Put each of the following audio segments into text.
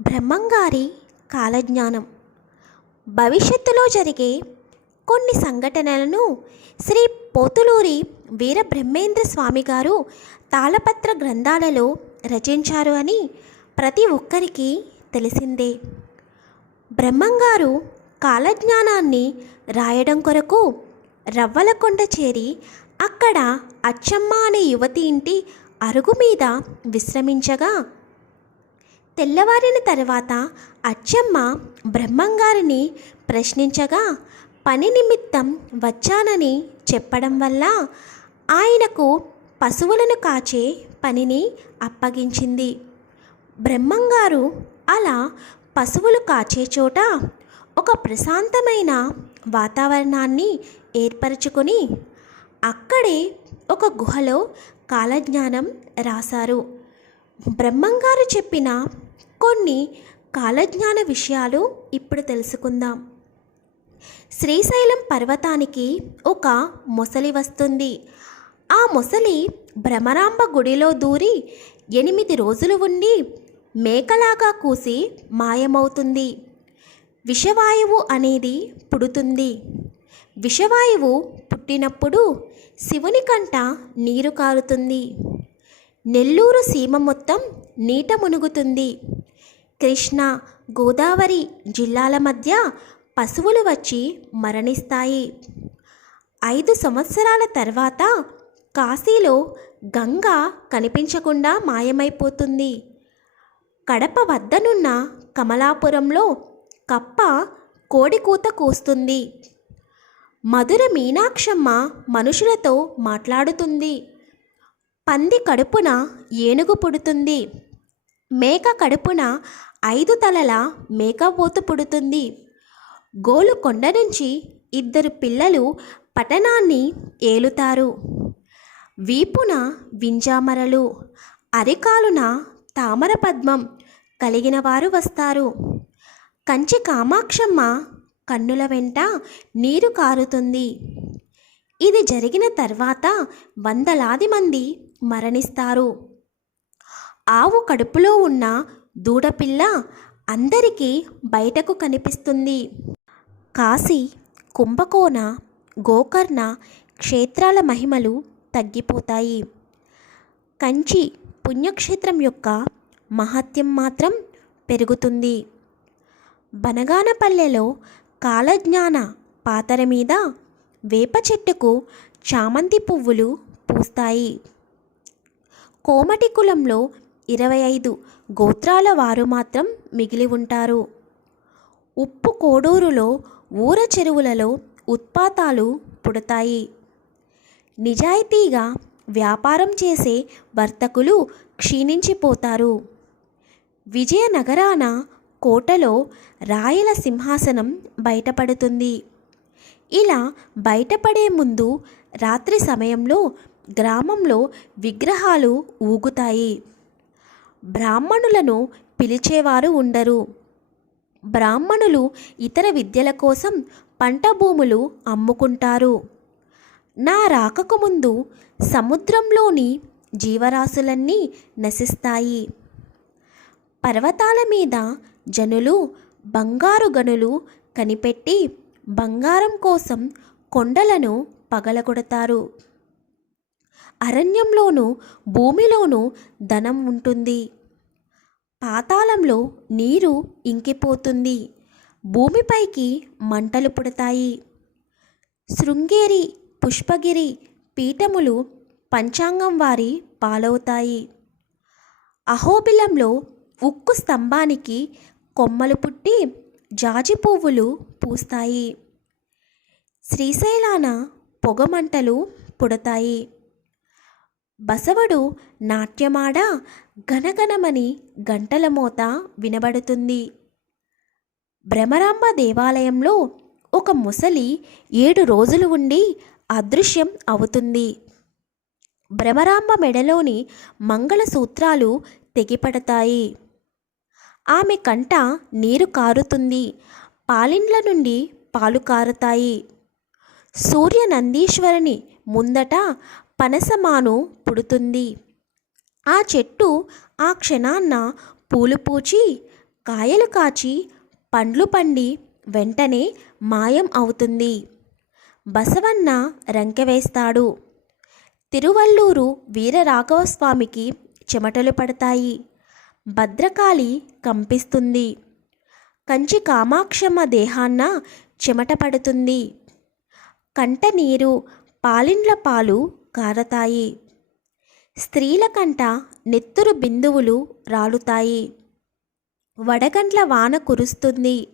బ్రహ్మంగారి కాలజ్ఞానం. భవిష్యత్తులో జరిగే కొన్ని సంఘటనలను శ్రీ పోతులూరి వీరబ్రహ్మేంద్ర స్వామి గారు తాళపత్ర గ్రంథాలలో రచించారు అని ప్రతి ఒక్కరికి తెలిసిందే. బ్రహ్మంగారు కాలజ్ఞానాన్ని రాయడం కొరకు రవ్వలకొండ చేరి అక్కడ అచ్చమ్మ అనే యువతి ఇంటి అరుగు మీద విశ్రమించగా తెల్లవారిన తర్వాత అచ్చమ్మ బ్రహ్మంగారిని ప్రశ్నించగా పని నిమిత్తం వచ్చానని చెప్పడం వల్ల ఆయనకు పశువులను కాచే పనిని అప్పగించింది. బ్రహ్మంగారు అలా పశువులు కాచే చోట ఒక ప్రశాంతమైన వాతావరణాన్ని ఏర్పరచుకొని అక్కడే ఒక గుహలో కాలజ్ఞానం రాశారు. బ్రహ్మంగారు చెప్పిన కొన్ని కాలజ్ఞాన విషయాలు ఇప్పుడు తెలుసుకుందాం. శ్రీశైలం పర్వతానికి ఒక మొసలి వస్తుంది. ఆ మొసలి భ్రమరాంబ గుడిలో దూరి ఎనిమిది రోజులు ఉండి మేకలాగా కూసి మాయమవుతుంది. విషవాయువు అనేది పుడుతుంది. విషవాయువు పుట్టినప్పుడు శివుని కంట నీరు కారుతుంది. నెల్లూరు సీమ మొత్తం నీట మునుగుతుంది. కృష్ణ గోదావరి జిల్లాల మధ్య పశువులు వచ్చి మరణిస్తాయి. ఐదు సంవత్సరాల తర్వాత కాశీలో గంగ కనిపించకుండా మాయమైపోతుంది. కడప వద్దనున్న కమలాపురంలో కప్ప కోడికూత కూస్తుంది. మధుర మీనాక్షమ్మ మనుషులతో మాట్లాడుతుంది. పంది కడుపున ఏనుగు పుడుతుంది. మేక కడుపున ఐదు తలల మేకపోతు పుడుతుంది. గోలుకొండ నుంచి ఇద్దరు పిల్లలు పట్టణాన్ని ఏలుతారు. వీపున వింజామరలు అరికాలున తామర పద్మం కలిగిన వారు వస్తారు. కంచి కామాక్షమ్మ కన్నుల వెంట నీరు కారుతుంది. ఇది జరిగిన తర్వాత వందలాది మంది మరణిస్తారు. ఆవు కడుపులో ఉన్న దూడపిల్ల అందరికీ బయటకు కనిపిస్తుంది. కాశీ కుంభకోణ గోకర్ణ క్షేత్రాల మహిమలు తగ్గిపోతాయి. కంచి పుణ్యక్షేత్రం యొక్క మహత్యం మాత్రం పెరుగుతుంది. బనగానపల్లెలో కాలజ్ఞాన పాతర మీద వేప చెట్టుకు చామంతి పువ్వులు పూస్తాయి. కోమటి కులంలో ఇరవై ఐదు. గోత్రాల వారు మాత్రం మిగిలి ఉంటారు. ఉప్పు కోడూరులో ఊర చెరువులలో ఉత్పాతాలు పుడతాయి. నిజాయితీగా వ్యాపారం చేసే వర్తకులు క్షీణించిపోతారు. విజయనగరాన కోటలో రాయల సింహాసనం బయటపడుతుంది. ఇలా బయటపడే ముందు రాత్రి సమయంలో గ్రామంలో విగ్రహాలు ఊగుతాయి. బ్రాహ్మణులను పిలిచేవారు ఉండరు. బ్రాహ్మణులు ఇతర విద్యల కోసం పంట భూములు అమ్ముకుంటారు. నా రాకకు ముందు సముద్రంలోని జీవరాశులన్నీ నశిస్తాయి. పర్వతాల మీద జనులు బంగారు గనులు కనిపెట్టి బంగారం కోసం కొండలను పగలగొడతారు. అరణ్యంలోనూ భూమిలోనూ ధనం ఉంటుంది. పాతాళంలో నీరు ఇంకిపోతుంది. భూమిపైకి మంటలు పుడతాయి. శృంగేరి పుష్పగిరి పీఠములు పంచాంగం వారి పాలవుతాయి. అహోబిలంలో ఉక్కు స్తంభానికి కొమ్మలు పుట్టి జాజి పువ్వులు పూస్తాయి. శ్రీశైలాన పొగమంటలు పుడతాయి. బసవడు నాట్యమాడ గనగనమని గంటల మోత వినబడుతుంది. భ్రమరాంబ దేవాలయంలో ఒక ముసలి ఏడు రోజులు ఉండి అదృశ్యం అవుతుంది. భ్రమరాంబ మెడలోని మంగళసూత్రాలు తెగిపడతాయి. ఆమె కంట నీరు కారుతుంది. పాలిండ్ల నుండి పాలు కారుతాయి. సూర్య నందీశ్వరుని ముందట పనసమాను పుడుతుంది. ఆ చెట్టు ఆ క్షణాన్న పూలు పూచి కాయలు కాచి పండ్లు పండి వెంటనే మాయం అవుతుంది. బసవన్న రంకెవేస్తాడు తిరువల్లూరు వీరరాఘవస్వామికి చెమటలు పడతాయి. భద్రకాళి కంపిస్తుంది. కంచి కామాక్షమ్మ దేహాన్న చెమట పడుతుంది. కంట నీరు పాలిండ్ల పాలు కారతాయి. స్త్రీల కంట నెత్తురు బిందువులు రాలుతాయి. వడగండ్ల వాన కురుస్తుంది.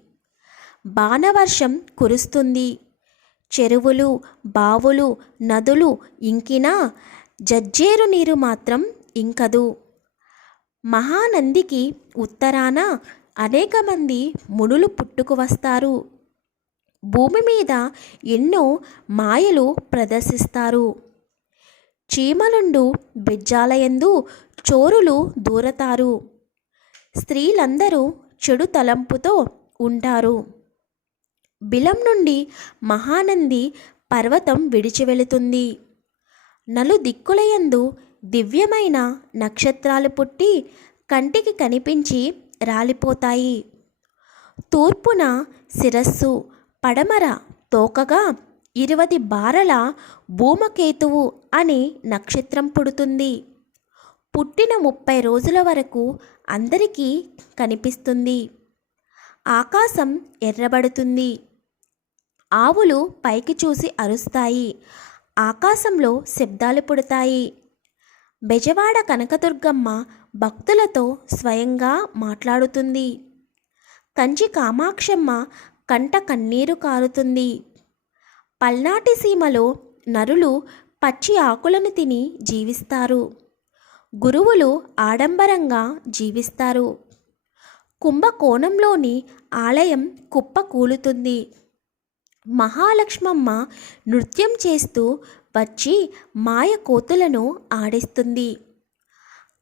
బాణవర్షం కురుస్తుంది. చెరువులు బావులు నదులు ఇంకినా జజ్జేరు నీరు మాత్రం ఇంకదు. మహానందికి ఉత్తరాన అనేక మంది మునులు పుట్టుకు వస్తారు. భూమి మీద ఎన్నో మాయలు ప్రదర్శిస్తారు. చీమలుండు బెజ్జాలయందు చోరులు దూరతారు. స్త్రీలందరూ చెడు తలంపుతో ఉంటారు. బిలం నుండి మహానంది పర్వతం విడిచి వెళుతుంది. నలు దిక్కులయందు దివ్యమైన నక్షత్రాలు పుట్టి కంటికి కనిపించి రాలిపోతాయి. తూర్పున శిరస్సు పడమర తోకగా ఇరువది బారల భూమకేతువు అనే నక్షత్రం పుడుతుంది. పుట్టిన ముప్పై రోజుల వరకు అందరికీ కనిపిస్తుంది. ఆకాశం ఎర్రబడుతుంది. ఆవులు పైకి చూసి అరుస్తాయి. ఆకాశంలో శబ్దాలు పుడతాయి. బెజవాడ కనకదుర్గమ్మ భక్తులతో స్వయంగా మాట్లాడుతుంది. కంచి కామాక్షమ్మ కంట కన్నీరు కారుతుంది. పల్నాటి సీమలో నరులు పచ్చి ఆకులను తిని జీవిస్తారు. గురువులు ఆడంబరంగా జీవిస్తారు. కుంభకోణంలోని ఆలయం కుప్ప కూలుతుంది. మహాలక్ష్మమ్మ నృత్యం చేస్తూ వచ్చి మాయ కోతులను ఆడిస్తుంది.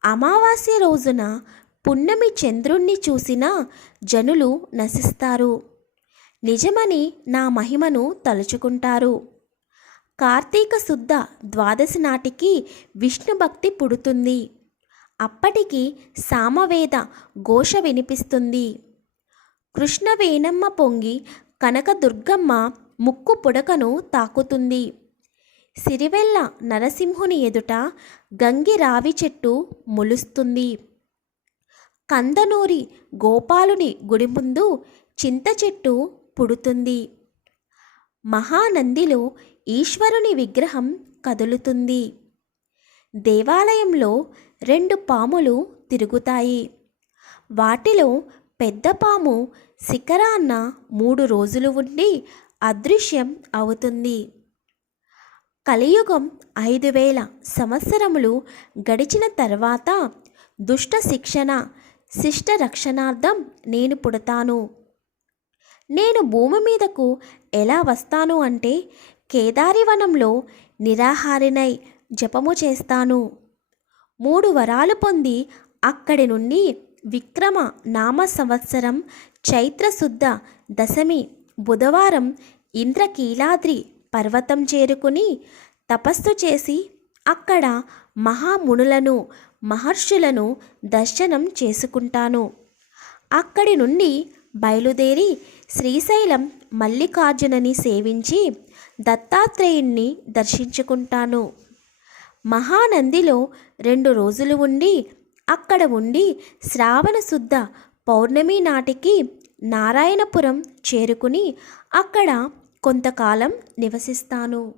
అమావాస్య రోజున పున్నమి చంద్రుణ్ణి చూసిన జనులు నశిస్తారు. నిజమని నా మహిమను తలుచుకుంటారు. కార్తీక శుద్ధ ద్వాదశి నాటికి విష్ణు భక్తి పుడుతుంది. అప్పటికి సామవేద ఘోష వినిపిస్తుంది. కృష్ణవేణమ్మ పొంగి కనకదుర్గమ్మ ముక్కు పుడకను తాకుతుంది. సిరివెల్ల నరసింహుని ఎదుట గంగి రావి చెట్టు మొలుస్తుంది. కందనూరి గోపాలుని గుడి ముందు చింత చెట్టు పుడుతుంది. మహానందిలో ఈశ్వరుని విగ్రహం కదులుతుంది. దేవాలయంలో రెండు పాములు తిరుగుతాయి. వాటిలో పెద్ద పాము శిఖరాన్న మూడు రోజులు ఉండి అదృశ్యం అవుతుంది. కలియుగం ఐదు వేల సంవత్సరములు గడిచిన తర్వాత దుష్ట శిక్షణ శిష్ట రక్షణార్థం నేను పుడతాను. నేను భూమి మీదకు ఎలా వస్తాను అంటే కేదారివనంలో నిరాహారినై జపము చేస్తాను. మూడు వరాలు పొంది అక్కడి నుండి విక్రమ నామ సంవత్సరం చైత్రశుద్ధ దశమి బుధవారం ఇంద్రకీలాద్రి పర్వతం చేరుకుని తపస్సు చేసి అక్కడ మహామునులను మహర్షులను దర్శనం చేసుకుంటాను. అక్కడి నుండి బయలుదేరి శ్రీశైలం మల్లికార్జునని సేవించి దత్తాత్రేయుణ్ణి దర్శించుకుంటాను. మహానందిలో రెండు రోజులు ఉండి అక్కడ ఉండి శ్రావణ శుద్ధ పౌర్ణమి నాటికి నారాయణపురం చేరుకుని అక్కడ కొంతకాలం నివసిస్తాను.